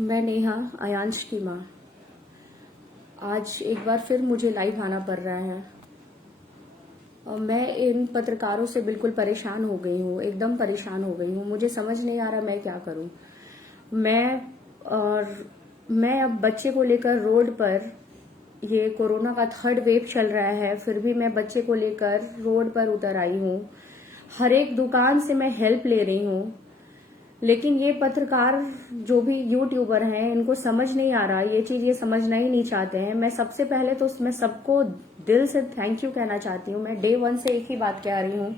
मैं नेहा, आयांश की माँ। आज एक बार फिर मुझे लाइव आना पड़ रहा है और मैं इन पत्रकारों से बिल्कुल परेशान हो गई हूँ, एकदम परेशान हो गई हूँ। मुझे समझ नहीं आ रहा मैं क्या करूँ। मैं अब बच्चे को लेकर रोड पर, ये कोरोना का 3rd वेव चल रहा है, फिर भी मैं बच्चे को लेकर रोड पर उतर आई हूँ। हर एक दुकान से मैं हेल्प ले रही हूँ, लेकिन ये पत्रकार जो भी यूट्यूबर हैं इनको समझ नहीं आ रहा ये चीज, ये समझना ही नहीं चाहते हैं। मैं सबसे पहले तो मैं सबको दिल से थैंक यू कहना चाहती हूँ। मैं डे 1 से एक ही बात कह रही हूँ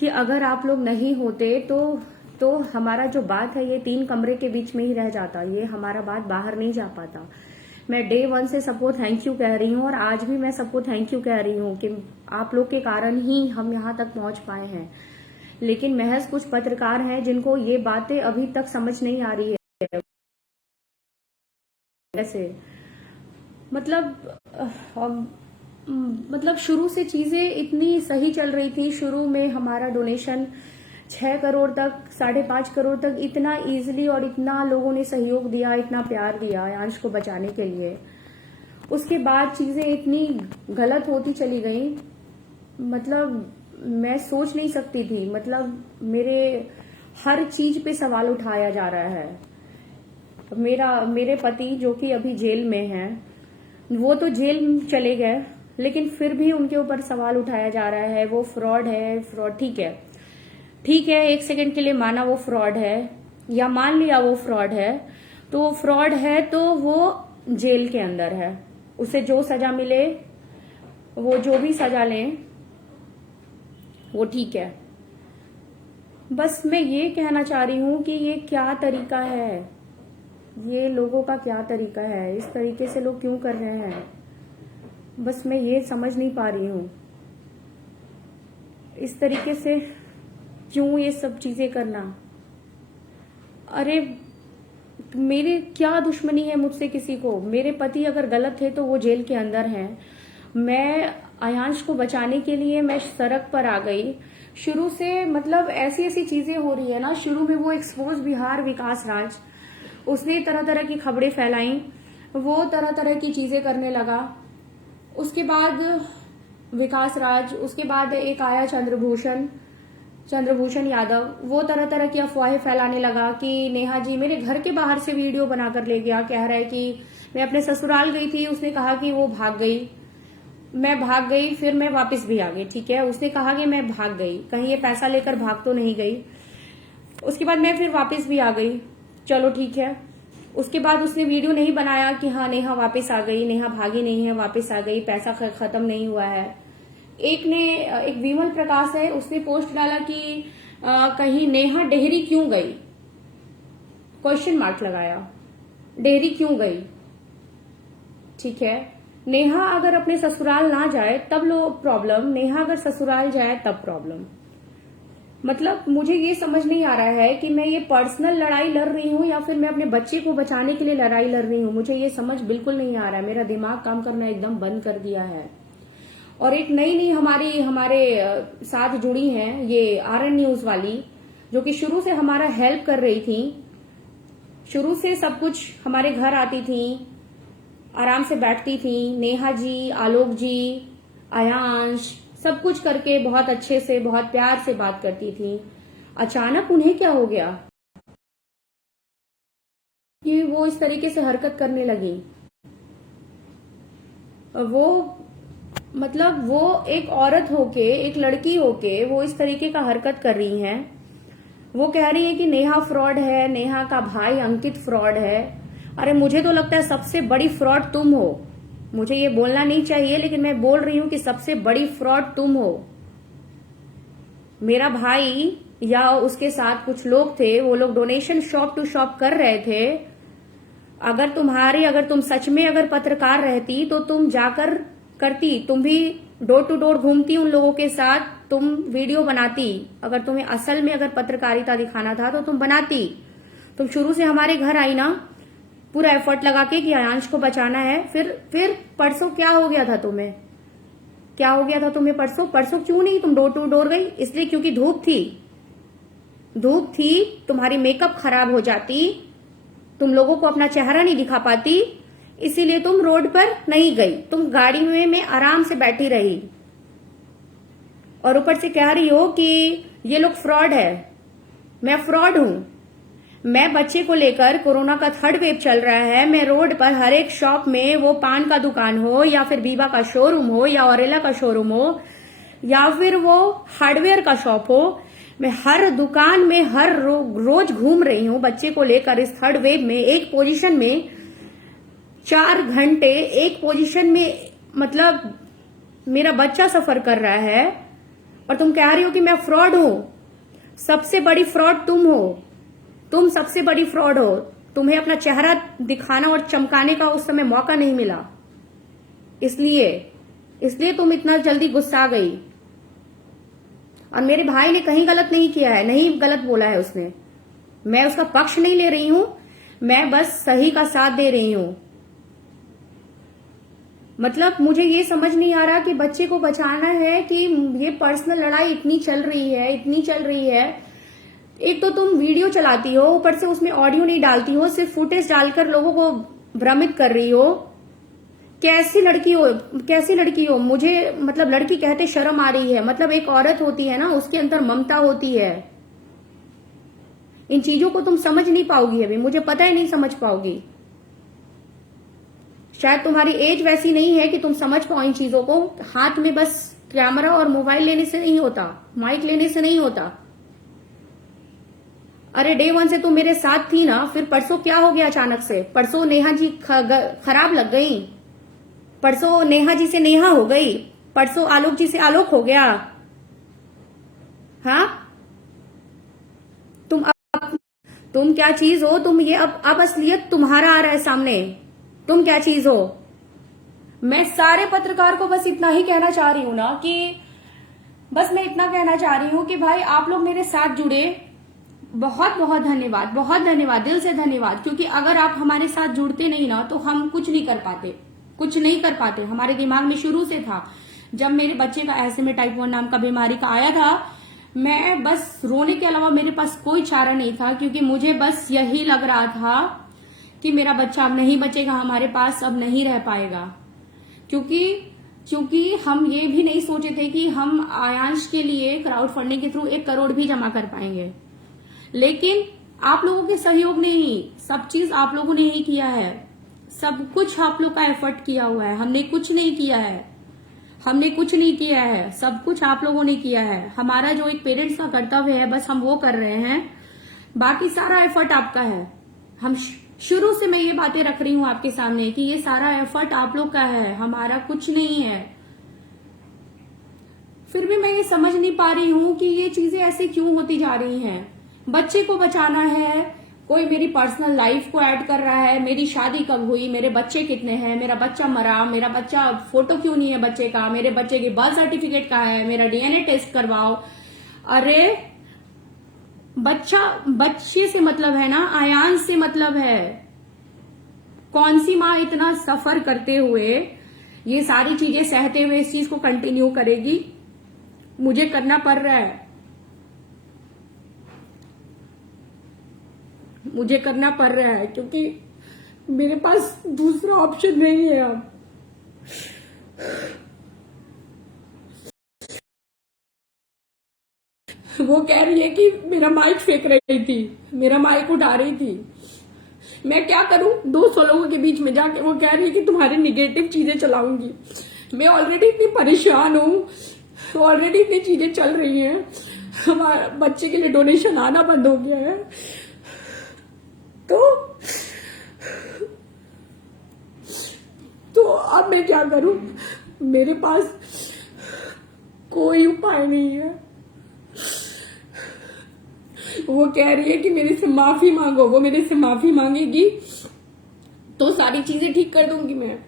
कि अगर आप लोग नहीं होते तो हमारा जो बात है ये 3 कमरे के बीच में ही रह जाता, ये हमारा बात बाहर नहीं जा पाता। मैं डे 1 से सबको थैंक यू कह रही हूँ और आज भी मैं सबको थैंक यू कह रही हूँ कि आप लोग के कारण ही हम यहाँ तक पहुंच पाए हैं। लेकिन महज कुछ पत्रकार हैं जिनको ये बातें अभी तक समझ नहीं आ रही है। ऐसे मतलब शुरू से चीजें इतनी सही चल रही थी। शुरू में हमारा डोनेशन 6 करोड़ तक, 5.5 करोड़ तक इतना इजीली और इतना लोगों ने सहयोग दिया, इतना प्यार दिया आयांश को बचाने के लिए। उसके बाद चीजें इतनी गलत होती चली गई, मतलब मैं सोच नहीं सकती थी। मतलब मेरे हर चीज पे सवाल उठाया जा रहा है। मेरे पति जो कि अभी जेल में हैं, वो तो जेल चले गए, लेकिन फिर भी उनके ऊपर सवाल उठाया जा रहा है वो फ्रॉड है। फ्रॉड ठीक है, 1 सेकंड के लिए माना वो फ्रॉड है, या मान लिया वो फ्रॉड है, तो वो फ्रॉड है तो वो जेल के अंदर है। उसे जो सजा मिले, वो जो भी सजा लें, वो ठीक है। बस मैं ये कहना चाह रही हूँ कि ये क्या तरीका है, ये लोगों का क्या तरीका है, इस तरीके से लोग क्यों कर रहे हैं। बस मैं ये समझ नहीं पा रही हूँ, इस तरीके से क्यों ये सब चीजें करना। अरे मेरे क्या दुश्मनी है मुझसे किसी को। मेरे पति अगर गलत थे तो वो जेल के अंदर हैं। मैं आयांश को बचाने के लिए मैं सड़क पर आ गई। शुरू से मतलब ऐसी ऐसी चीजें हो रही है ना। शुरू में वो एक्सपोज बिहार विकास राज, उसने तरह तरह की खबरें फैलाई, वो तरह तरह की चीजें करने लगा। उसके बाद विकास राज, उसके बाद एक आया चंद्रभूषण यादव, वो तरह तरह की अफवाहें फैलाने लगा कि नेहा जी मेरे घर के बाहर से वीडियो बनाकर ले गया, कह रहा है कि मैं अपने ससुराल गई थी, उसने कहा कि वो भाग गई, मैं भाग गई, फिर मैं वापस भी आ गई। ठीक है, उसने कहा कि मैं भाग गई, कहीं ये पैसा लेकर भाग तो नहीं गई। उसके बाद मैं फिर वापस भी आ गई, चलो ठीक है। उसके बाद उसने वीडियो नहीं बनाया कि हाँ नेहा वापस आ गई, नेहा भागी नहीं है, वापस आ गई, पैसा खत्म नहीं हुआ है। एक विमल प्रकाश है, उसने पोस्ट डाला कि कहीं नेहा डेहरी क्यों गई, क्वेश्चन मार्क लगाया, डेहरी क्यों गई। ठीक है, नेहा अगर अपने ससुराल ना जाए तब लो प्रॉब्लम, नेहा अगर ससुराल जाए तब प्रॉब्लम। मतलब मुझे ये समझ नहीं आ रहा है कि मैं ये पर्सनल लड़ाई लड़ रही हूँ या फिर मैं अपने बच्चे को बचाने के लिए लड़ाई लड़ रही हूँ। मुझे ये समझ बिल्कुल नहीं आ रहा है, मेरा दिमाग काम करना एकदम बंद कर दिया है। और एक नई हमारे साथ जुड़ी हैं ये RN न्यूज वाली, जो कि शुरू से हमारा हेल्प कर रही थी, शुरू से सब कुछ हमारे घर आती थी, आराम से बैठती थी, नेहा जी, आलोक जी, आयांश, सब कुछ करके बहुत अच्छे से, बहुत प्यार से बात करती थी। अचानक उन्हें क्या हो गया कि वो इस तरीके से हरकत करने लगी। वो एक औरत होके, एक लड़की होके वो इस तरीके का हरकत कर रही हैं। वो कह रही है कि नेहा फ्रॉड है, नेहा का भाई अंकित फ्रॉड है। अरे मुझे तो लगता है सबसे बड़ी फ्रॉड तुम हो। मुझे ये बोलना नहीं चाहिए, लेकिन मैं बोल रही हूं कि सबसे बड़ी फ्रॉड तुम हो। मेरा भाई या उसके साथ कुछ लोग थे, वो लोग डोनेशन शॉप टू शॉप कर रहे थे। अगर तुम सच में अगर पत्रकार रहती तो तुम जाकर करती, तुम भी डोर टू डोर घूमती उन लोगों के साथ, तुम वीडियो बनाती। अगर तुम्हें असल में अगर पत्रकारिता दिखाना था तो तुम बनाती। तुम शुरू से हमारे घर आई ना, पूरा एफर्ट लगा के कि आयांश को बचाना है। फिर परसों क्या हो गया था तुम्हें, क्या हो गया था तुम्हें परसों क्यों नहीं तुम डोर टू डोर गई? इसलिए क्योंकि धूप थी, तुम्हारी मेकअप खराब हो जाती, तुम लोगों को अपना चेहरा नहीं दिखा पाती, इसीलिए तुम रोड पर नहीं गई, तुम गाड़ी में आराम से बैठी रही और ऊपर से कह रही हो कि ये लोग फ्रॉड है। मैं फ्रॉड हूं? मैं बच्चे को लेकर, कोरोना का 3rd वेव चल रहा है, मैं रोड पर हर एक शॉप में, वो पान का दुकान हो या फिर बीबा का शोरूम हो या ऑरेला का शोरूम हो या फिर वो हार्डवेयर का शॉप हो, मैं हर दुकान में हर रोज घूम रही हूं बच्चे को लेकर। इस 3rd वेव में एक पोजीशन में 4 घंटे एक पोजीशन में, मतलब मेरा बच्चा सफर कर रहा है और तुम कह रही हो कि मैं फ्रॉड हूं। सबसे बड़ी फ्रॉड तुम हो, तुम सबसे बड़ी फ्रॉड हो। तुम्हें अपना चेहरा दिखाना और चमकाने का उस समय मौका नहीं मिला, इसलिए तुम इतना जल्दी गुस्सा गई। और मेरे भाई ने कहीं गलत नहीं किया है, नहीं गलत बोला है उसने। मैं उसका पक्ष नहीं ले रही हूं, मैं बस सही का साथ दे रही हूं। मतलब मुझे ये समझ नहीं आ रहा कि बच्चे को बचाना है कि ये पर्सनल लड़ाई इतनी चल रही है। एक तो तुम वीडियो चलाती हो, ऊपर से उसमें ऑडियो नहीं डालती हो, सिर्फ फुटेज डालकर लोगों को भ्रमित कर रही हो। कैसी लड़की हो? मुझे मतलब लड़की कहते शर्म आ रही है। मतलब एक औरत होती है ना, उसके अंदर ममता होती है। इन चीजों को तुम समझ नहीं पाओगी, अभी मुझे पता है नहीं समझ पाओगी। शायद तुम्हारी एज वैसी नहीं है कि तुम समझ पाओ इन चीजों को। हाथ में बस कैमरा और मोबाइल लेने से नहीं होता, माइक लेने से नहीं होता। अरे डे 1 से तुम मेरे साथ थी ना, फिर परसों क्या हो गया अचानक से? परसों नेहा जी खराब लग गई, परसों नेहा जी से नेहा हो गई, परसों आलोक जी से आलोक हो गया। हाँ, तुम क्या चीज हो? तुम ये अब असलियत तुम्हारा आ रहा है सामने। तुम क्या चीज हो? मैं सारे पत्रकार को बस इतना ही कहना चाह रही हूं ना कि बस मैं इतना कहना चाह रही हूं कि भाई आप लोग मेरे साथ जुड़े, बहुत बहुत धन्यवाद, बहुत धन्यवाद, दिल से धन्यवाद। क्योंकि अगर आप हमारे साथ जुड़ते नहीं ना तो हम कुछ नहीं कर पाते। हमारे दिमाग में शुरू से था, जब मेरे बच्चे का ऐसे में टाइप 1 नाम का बीमारी का आया था, मैं बस रोने के अलावा मेरे पास कोई चारा नहीं था। क्योंकि मुझे बस यही लग रहा था कि मेरा बच्चा अब नहीं बचेगा हमारे पास, अब नहीं रह पाएगा। क्योंकि हम ये भी नहीं सोचे थे कि हम आयांश के लिए क्राउड फंडिंग के थ्रू 1 करोड़ भी जमा कर पाएंगे। लेकिन आप लोगों के सहयोग ने ही, सब चीज आप लोगों ने ही किया है, सब कुछ आप लोग का एफर्ट किया हुआ है। हमने कुछ नहीं किया है, सब कुछ आप लोगों ने किया है। हमारा जो एक पेरेंट्स का कर्तव्य है बस हम वो कर रहे हैं, बाकी सारा एफर्ट आपका है। हम शुरू से मैं ये बातें रख रही हूं आपके सामने कि ये सारा एफर्ट आप लोग का है, हमारा कुछ नहीं है। फिर भी मैं ये समझ नहीं पा रही हूं कि ये चीजें ऐसे क्यों होती जा रही हैं। बच्चे को बचाना है, कोई मेरी पर्सनल लाइफ को ऐड कर रहा है, मेरी शादी कब हुई, मेरे बच्चे कितने हैं, मेरा बच्चा मरा, मेरा बच्चा फोटो क्यों नहीं है बच्चे का, मेरे बच्चे की बर्थ सर्टिफिकेट कहाँ है, मेरा डीएनए टेस्ट करवाओ। अरे बच्चे से मतलब है ना, आयांश से मतलब है। कौन सी माँ इतना सफर करते हुए, ये सारी चीजें सहते हुए इस चीज को कंटिन्यू करेगी? मुझे करना पड़ रहा है, क्योंकि मेरे पास दूसरा ऑप्शन नहीं है अब। वो कह रही है कि मेरा माइक फेंक रही थी, मेरा माइक उठा रही थी। मैं क्या करूं 200 लोगों के बीच में जाके? वो कह रही है कि तुम्हारी निगेटिव चीजें चलाऊंगी। मैं ऑलरेडी इतनी परेशान हूं, ऑलरेडी इतनी चीजें चल रही हैं, हमारे बच्चे के लिए डोनेशन आना बंद हो गया है। तो अब मैं क्या करूं? मेरे पास कोई उपाय नहीं है। वो कह रही है कि मेरे से माफी मांगो, वो मेरे से माफी मांगेगी तो सारी चीजें ठीक कर दूंगी मैं।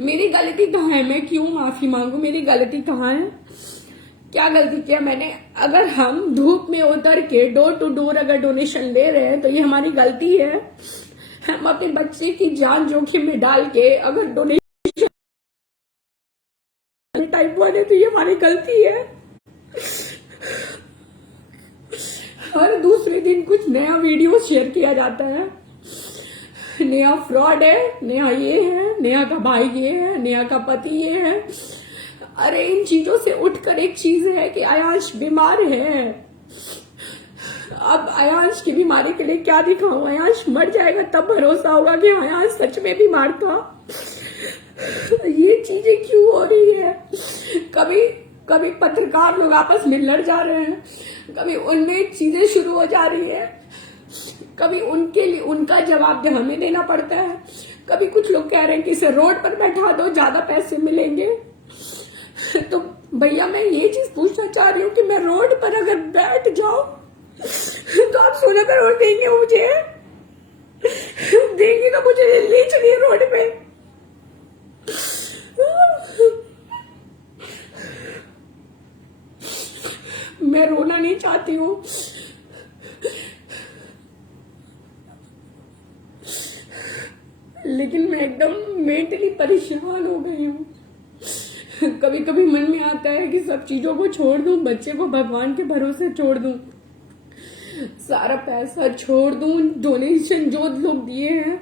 मेरी गलती कहाँ है? मैं क्यों माफी मांगू? मेरी गलती कहाँ है? क्या गलती किया मैंने? अगर हम धूप में उतर के डोर टू डोर अगर डोनेशन ले रहे हैं तो ये हमारी गलती है। हम अपने बच्चे की जान जोखिम में डाल के अगर डोनेशन टाइप 1 है तो ये हमारी गलती है। हर दूसरे दिन कुछ नया वीडियो शेयर किया जाता है, नेहा फ्रॉड है, नेहा ये है, नेहा का भाई ये है, नेहा का पति ये है। अरे इन चीजों से उठकर एक चीज है कि आयांश बीमार है। अब आयांश की बीमारी के लिए क्या दिखाऊं? आयांश मर जाएगा तब भरोसा होगा कि आयांश सच में बीमार था। ये चीजें क्यों हो रही है? कभी कभी पत्रकार लोग आपस में लड़ जा रहे हैं, कभी उनमें चीजें शुरू हो जा रही है, कभी उनके लिए उनका जवाब हमें देना पड़ता है। कभी कुछ लोग कह रहे हैं कि इसे रोड पर बैठा दो, ज्यादा पैसे मिलेंगे। तो भैया मैं ये चीज पूछना चाह रही हूँ कि मैं रोड पर अगर बैठ जाऊं तो आप 16 करोड़ देंगे मुझे? देंगे तो मुझे ले चलिए रोड पे। मैं रोना नहीं चाहती हूँ, लेकिन मैं एकदम मेंटली परेशान हो गई हूँ। कभी कभी मन में आता है कि सब चीजों को छोड़ दूं, बच्चे को भगवान के भरोसे छोड़ दूं, सारा पैसा छोड़ दूं, डोनेशन जो लोग दिए हैं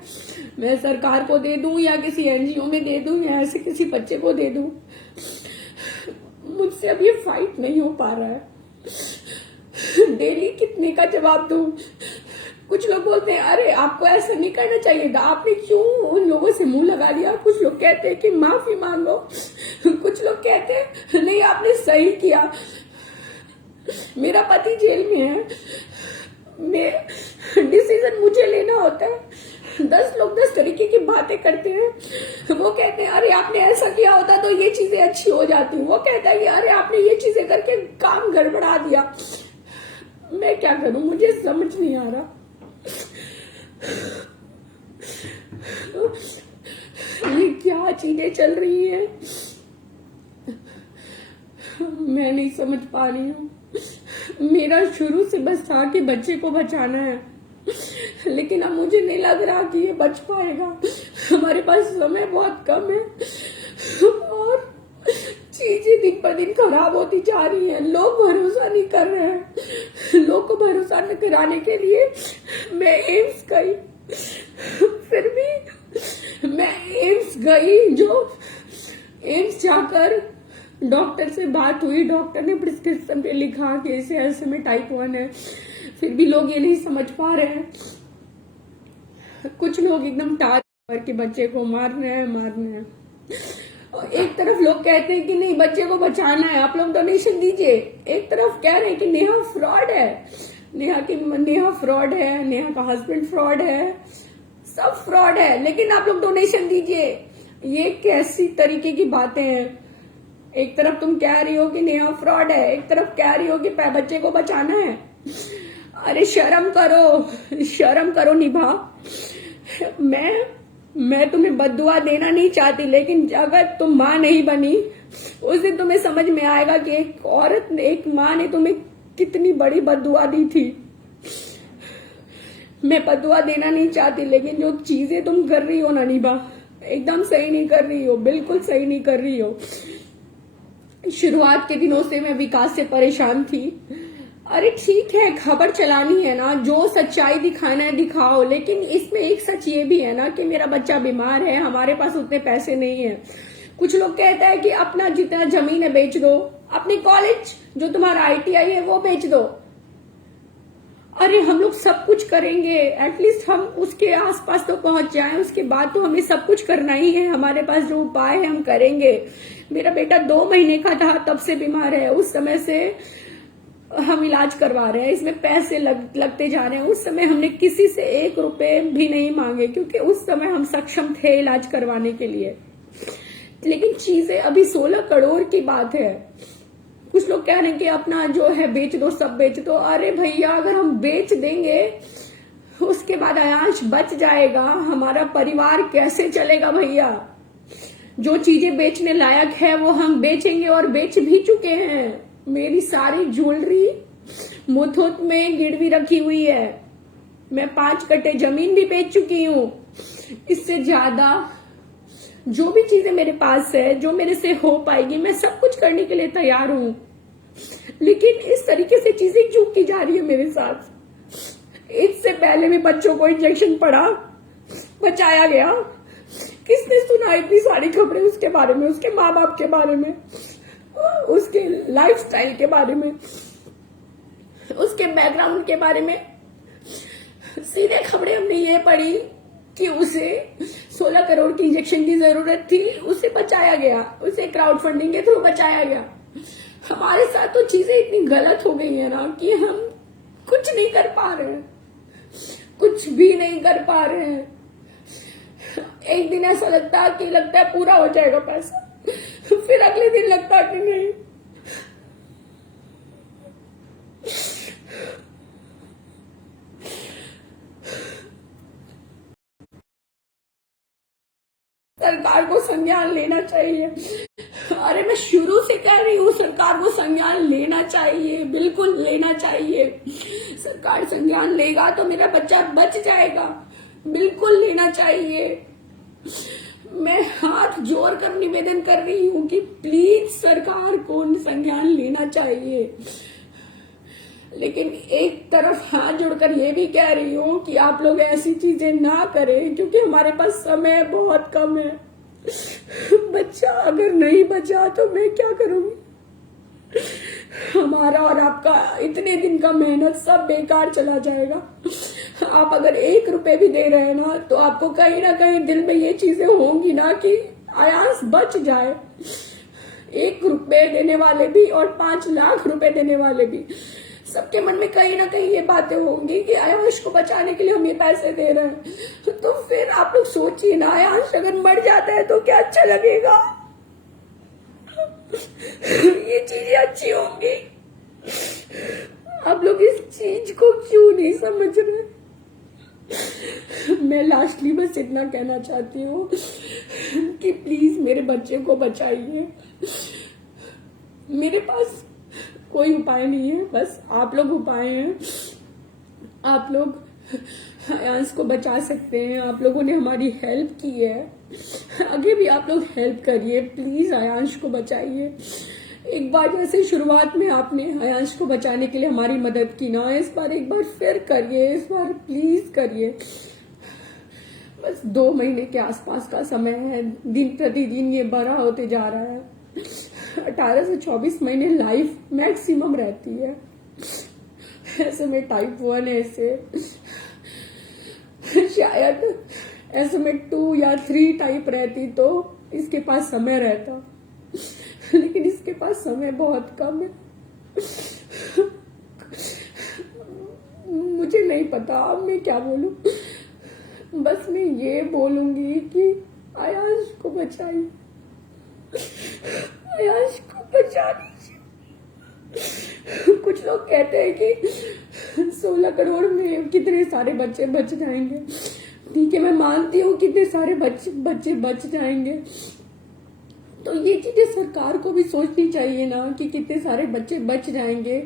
मैं सरकार को दे दूं या किसी एनजीओ में दे दूं या ऐसे किसी बच्चे को दे दूं। मुझसे अब ये फाइट नहीं हो पा रहा है। डेली कितने का जवाब दूं? कुछ लोग बोलते हैं अरे आपको ऐसा नहीं करना चाहिए था, आपने क्यों उन लोगों से मुंह लगा लिया। कुछ लोग कहते हैं कि माफी मांगो, कुछ लोग कहते हैं नहीं आपने सही किया। मेरा पति जेल में है, डिसीजन मुझे लेना होता है। 10 लोग 10 तरीके की बातें करते हैं। वो कहते हैं अरे आपने ऐसा किया होता तो ये चीजें अच्छी हो जाती। वो कहता है कि अरे आपने ये चीजें करके काम गड़बड़ा दिया। मैं क्या करूं, मुझे समझ नहीं आ रहा। ये क्या चीजें चल रही हैं मैं नहीं समझ पा रही हूँ। मेरा शुरू से बस था कि बच्चे को बचाना है, लेकिन अब मुझे नहीं लग रहा कि ये बच पाएगा। हमारे पास समय बहुत कम है और चीजें दिन पर दिन खराब होती जा रही हैं। लोग भरोसा नहीं कर रहे हैं। लोग को भरोसा न कराने के लिए मैं एम्स गई, फिर भी मैं एम्स गई। जो एम्स जाकर डॉक्टर से बात हुई, डॉक्टर ने प्रिस्क्रिप्शन पे लिखा कि इसे ऐसे में टाइप 1 है। फिर भी लोग ये नहीं समझ पा रहे हैं। कुछ लोग एकदम टार के बच्चे को मार रहे हैं। और एक तरफ लोग कहते हैं कि नहीं बच्चे को बचाना है, आप लोग डोनेशन दीजिए। एक तरफ कह रहे हैं कि नेहा फ्रॉड है, नेहा फ्रॉड है, नेहा का हस्बैंड फ्रॉड है, सब फ्रॉड है, लेकिन आप लोग डोनेशन दीजिए। ये कैसी तरीके की बातें हैं? एक तरफ तुम कह रही हो कि नेहा फ्रॉड है, एक तरफ कह रही हो कि बच्चे को बचाना है। अरे शर्म करो निभा। मैं तुम्हें बद्दुआ देना नहीं चाहती, लेकिन अगर तुम माँ नहीं बनी उस दिन तुम्हें समझ में आएगा कि एक औरत, एक माँ ने तुम्हें कितनी बड़ी बद्दुआ दी थी। मैं बद्दुआ देना नहीं चाहती, लेकिन जो चीजें तुम कर रही हो ना निभा, एकदम सही नहीं कर रही हो, बिल्कुल सही नहीं कर रही हो। शुरुआत के दिनों से मैं विकास से परेशान थी। अरे ठीक है, खबर चलानी है ना, जो सच्चाई दिखाना है दिखाओ, लेकिन इसमें एक सच ये भी है ना कि मेरा बच्चा बीमार है, हमारे पास उतने पैसे नहीं है। कुछ लोग कहता है कि अपना जितना जमीन है बेच दो, अपने कॉलेज जो तुम्हारा ITI है वो बेच दो। अरे हम लोग सब कुछ करेंगे, एटलीस्ट हम उसके आसपास तो पहुंच जाएं, उसके बाद तो हमें सब कुछ करना ही है। हमारे पास जो उपाय है हम करेंगे। मेरा बेटा 2 महीने का था तब से बीमार है, उस समय से हम इलाज करवा रहे हैं, इसमें पैसे लगते जा रहे हैं। उस समय हमने किसी से 1 रुपए भी नहीं मांगे, क्योंकि उस समय हम सक्षम थे इलाज करवाने के लिए। लेकिन चीजें अभी 16 करोड़ की बात है। कुछ लोग कह रहे हैं कि अपना जो है बेच दो, सब बेच दो। अरे भैया, अगर हम बेच देंगे उसके बाद आयांश बच जाएगा, हमारा परिवार कैसे चलेगा भैया? जो चीजें बेचने लायक है वो हम बेचेंगे और बेच भी चुके हैं। मेरी सारी ज्वेलरी मुथूट में गिरवी रखी हुई है। मैं 5 कट्टे जमीन भी बेच चुकी हूँ। इससे ज्यादा जो भी चीजें मेरे पास है, जो मेरे से हो पाएगी, मैं सब कुछ करने के लिए तैयार हूँ। लेकिन इस तरीके से चीजें क्यों की जा रही है मेरे साथ? इससे पहले भी बच्चों को इंजेक्शन पड़ा, बचाया गया। किसने सुना इतनी सारी खबरें उसके बारे में, उसके माँ बाप के बारे में, उसके लाइफस्टाइल के बारे में, उसके बैकग्राउंड के बारे में। सीधे खबरें हमने ये पढ़ी कि उसे 16 करोड़ की इंजेक्शन की जरूरत थी, उसे बचाया गया, उसे क्राउड फंडिंग के थ्रू बचाया गया। हमारे साथ तो चीजें इतनी गलत हो गई है ना कि हम कुछ नहीं कर पा रहे हैं, कुछ भी नहीं कर पा रहे हैं। एक दिन ऐसा लगता है पूरा हो जाएगा पैसा, फिर अगले दिन लगता है कि नहीं। सरकार को संज्ञान लेना चाहिए। अरे मैं शुरू से कह रही हूँ, सरकार को संज्ञान लेना चाहिए, बिल्कुल लेना चाहिए। सरकार संज्ञान लेगा तो मेरा बच्चा बच जाएगा, बिल्कुल लेना चाहिए। मैं हाथ जोड़कर निवेदन कर रही हूँ कि प्लीज सरकार को संज्ञान लेना चाहिए। लेकिन एक तरफ हाथ जोड़कर ये भी कह रही हूँ कि आप लोग ऐसी चीजें ना करें, क्योंकि हमारे पास समय बहुत कम है। बच्चा अगर नहीं बचा तो मैं क्या करूंगी? हमारा और आपका इतने दिन का मेहनत सब बेकार चला जाएगा। आप अगर 1 रुपए भी दे रहे हैं ना, तो आपको कहीं ना कहीं दिल में ये चीजें होंगी ना कि आयांश बच जाए। 1 रुपए देने वाले भी और 5 लाख रुपए देने वाले भी, सबके मन में कहीं ना कहीं ये बातें होंगी कि आयांश को बचाने के लिए हम ये पैसे दे रहे हैं। तो फिर आप लोग सोचिए ना, आयांश अगर मर जाता है तो क्या अच्छा लगेगा? ये चीजें अच्छी होंगी। आप लोग इस चीज को क्यों नहीं समझ रहे? मैं लास्टली बस इतना कहना चाहती हूँ कि प्लीज मेरे बच्चे को बचाइए। मेरे पास कोई उपाय नहीं है, बस आप लोग उपाय हैं। आप लोग आयांश को बचा सकते हैं, आप लोगों ने हमारी हेल्प की है, आगे भी आप लोग हेल्प करिए। प्लीज आयांश को बचाइए। एक बार जैसे शुरुआत में आपने आयांश को बचाने के लिए हमारी मदद की ना, इस बार एक बार फिर करिए, इस बार प्लीज करिए। बस 2 महीने के आसपास का समय है, दिन प्रतिदिन ये बड़ा होते जा रहा है। 18 से 24 महीने लाइफ मैक्सिमम रहती है। ऐसे में टाइप 1 ऐसे शायद ऐसे में 2 या 3 टाइप रहती तो इसके पास समय रहता, लेकिन इसके पास समय बहुत कम है। मुझे नहीं पता अब मैं क्या बोलूं, बस मैं ये बोलूंगी कि आयांश को बचाइए, आयांश को बचा दीजिए। कुछ लोग कहते हैं कि 16 करोड़ में कितने सारे बच्चे बच जाएंगे। ठीक है, मैं मानती हूँ कितने सारे बच्चे बच जाएंगे, तो ये चीजें सरकार को भी सोचनी चाहिए ना कि कितने सारे बच्चे बच जाएंगे।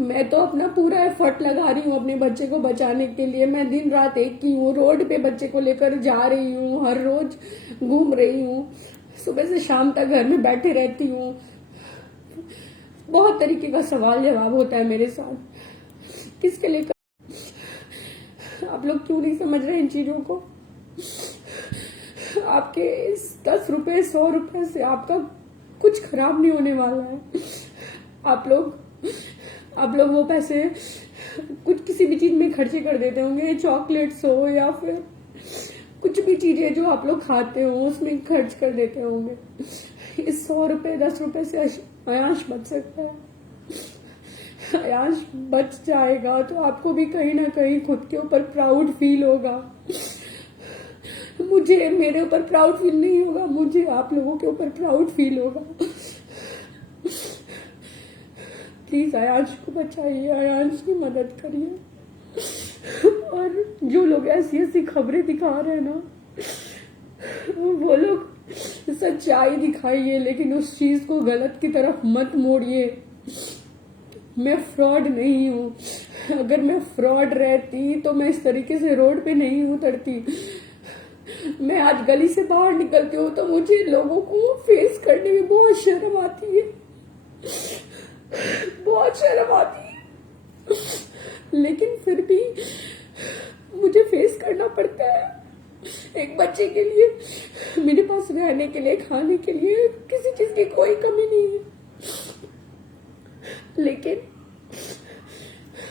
मैं तो अपना पूरा एफर्ट लगा रही हूँ अपने बच्चे को बचाने के लिए। मैं दिन रात एक की हूँ, रोड पे बच्चे को लेकर जा रही हूँ, हर रोज घूम रही हूँ, सुबह से शाम तक घर में बैठे रहती हूँ। बहुत तरीके का सवाल जवाब होता है मेरे साथ, किसके लेकर। आप लोग क्यों नहीं समझ रहे इन चीजों को? आपके 10 रुपए 100 रुपए से आपका कुछ खराब नहीं होने वाला है। आप लोग वो पैसे कुछ किसी भी चीज में खर्चे कर देते होंगे, चॉकलेट्स हो या फिर कुछ भी चीजें जो आप लोग खाते हो उसमें खर्च कर देते होंगे। इस 100 रुपए 10 रुपए से आयांश बच सकता है। आयांश बच जाएगा तो आपको भी कहीं ना कहीं खुद के ऊपर प्राउड फील होगा। मुझे मेरे ऊपर प्राउड फील नहीं होगा, मुझे आप लोगों के ऊपर प्राउड फील होगा। प्लीज आयांश को बचाइए, आयांश की मदद करिए। और जो लोग ऐसी ऐसी खबरें दिखा रहे हैं ना, वो लोग सच्चाई दिखाइए, लेकिन उस चीज को गलत की तरफ मत मोड़िए। मैं फ्रॉड नहीं हूँ। अगर मैं फ्रॉड रहती तो मैं इस तरीके से रोड पे नहीं उतरती। मैं आज गली से बाहर निकलती हूँ तो मुझे लोगों को फेस करने में बहुत शर्म आती है, बहुत शर्म आती है, लेकिन फिर भी मुझे फेस करना पड़ता है। एक बच्चे के लिए मेरे पास रहने के लिए, खाने के लिए किसी चीज की कोई कमी नहीं है।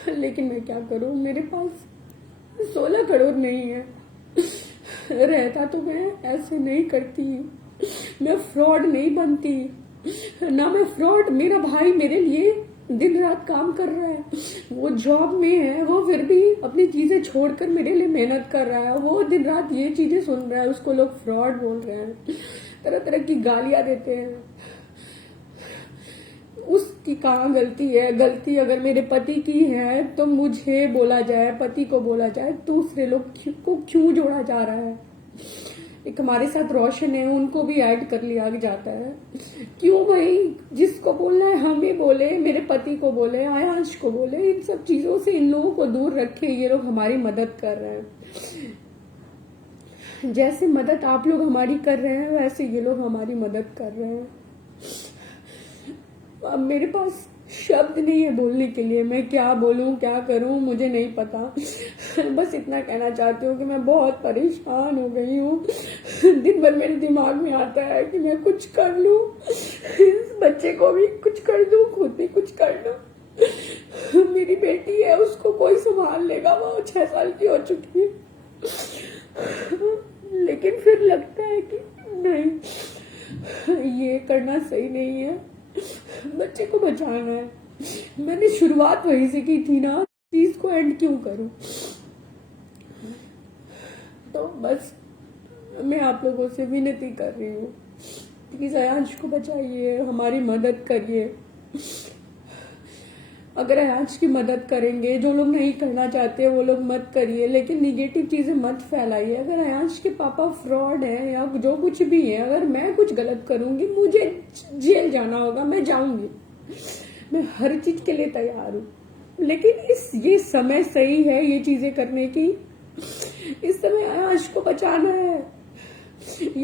लेकिन मैं क्या करूं, मेरे पास 16 करोड़ नहीं है। रहता तो मैं ऐसे नहीं करती, मैं फ्रॉड नहीं बनती ना, मैं फ्रॉड। मेरा भाई मेरे लिए दिन रात काम कर रहा है, वो जॉब में है, वो फिर भी अपनी चीजें छोड़कर मेरे लिए मेहनत कर रहा है। वो दिन रात ये चीजें सुन रहा है, उसको लोग फ्रॉड बोल रहे हैं, तरह तरह की गालियां देते हैं। उसकी कहाँ गलती है? गलती अगर मेरे पति की है तो मुझे बोला जाए, पति को बोला जाए, दूसरे लोग को क्यों जोड़ा जा रहा है? एक हमारे साथ रोशन है, उनको भी ऐड कर लिया जाता है। क्यों भाई? जिसको बोलना है हम ही बोले, मेरे पति को बोले, आयांश को बोले। इन सब चीजों से इन लोगों को दूर रखे। ये लोग हमारी मदद कर रहे हैं, जैसे मदद आप लोग हमारी कर रहे हैं वैसे ये लोग हमारी मदद कर रहे हैं। अब मेरे पास शब्द नहीं है बोलने के लिए, मैं क्या बोलूं, क्या करूं, मुझे नहीं पता। बस इतना कहना चाहती हूँ कि मैं बहुत परेशान हो गई हूँ। दिन भर मेरे दिमाग में आता है कि मैं कुछ कर लूं, इस बच्चे को भी कुछ कर दूं, खुद भी कुछ कर दूं। मेरी बेटी है, उसको कोई संभाल लेगा, वो 6 साल की हो चुकी है। लेकिन फिर लगता है कि नहीं, ये करना सही नहीं है, बच्चे को बचाना है। मैंने शुरुआत वहीं से की थी ना, चीज को एंड क्यों करूं? तो बस मैं आप लोगों से विनती कर रही हूँ, प्लीज आयांश को बचाइए, हमारी मदद करिए। अगर आयांश की मदद करेंगे, जो लोग नहीं करना चाहते वो लोग मत करिए, लेकिन निगेटिव चीजें मत फैलाइए। अगर आयांश के पापा फ्रॉड है या जो कुछ भी है, अगर मैं कुछ गलत करूंगी, मुझे जेल जाना होगा, मैं जाऊंगी, मैं हर चीज के लिए तैयार हूँ। लेकिन ये समय सही है ये चीजें करने की। इस समय आयांश को बचाना है।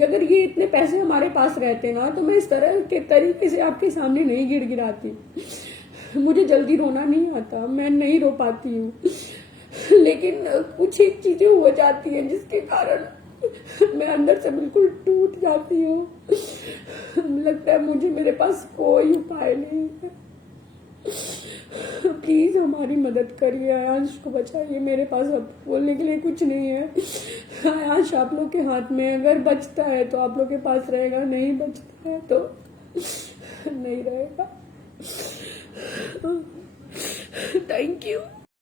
अगर ये इतने पैसे हमारे पास रहते ना, तो मैं इस तरह के तरीके से आपके सामने नहीं गिड़गिड़ाती। मुझे जल्दी रोना नहीं आता, मैं नहीं रो पाती हूँ, लेकिन कुछ एक चीजें हो जाती हैं जिसके कारण मैं अंदर से बिल्कुल टूट जाती हूँ। लगता है मुझे, मेरे पास कोई उपाय नहीं है। प्लीज हमारी मदद करिए, आयांश को बचाइए। मेरे पास अब बोलने के लिए कुछ नहीं है। आयांश आप लोग के हाथ में, अगर बचता है तो आप लोग के पास रहेगा, नहीं बचता है तो नहीं रहेगा। Thank you.